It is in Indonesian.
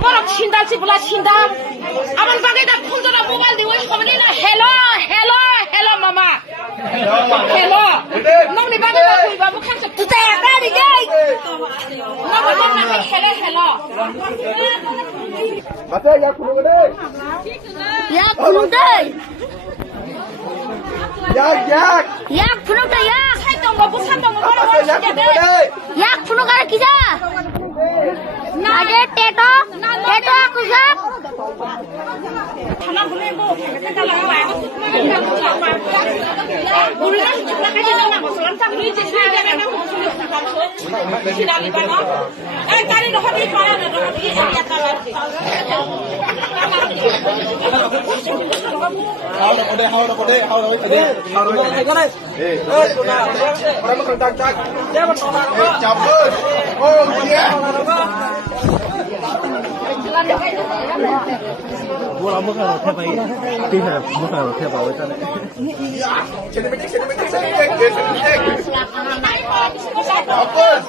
Mana cinta sih pula cinta. Aman pakai dah phone tu dah mobile di wajah kami ni lah. Hello, hello, hello mama. Hello. Nong ni pakai dah kui babu kan tu tak ada ni guys. Nong ni pakai hello, hello. Masa ya kuno gede. Ya kuno deh. Yak. Ya kuno deh ya. Saya tong babu saya tong babu. Masa ya kuno gede. Ya kuno kara kisah. Ada teto, teto aku sah. Karena boleh bu, kita kalau mau, boleh kita kerja dengan masalah tak boleh jadi dengan masalah tak boleh. Tidak di mana? Kali nak habis mana nak habis ya kalau. Orang makan tak. Cabut. Oh dia. Gua lama kan saya bayi. Dia bukan saya bawa sana. Sini medik. Cabut.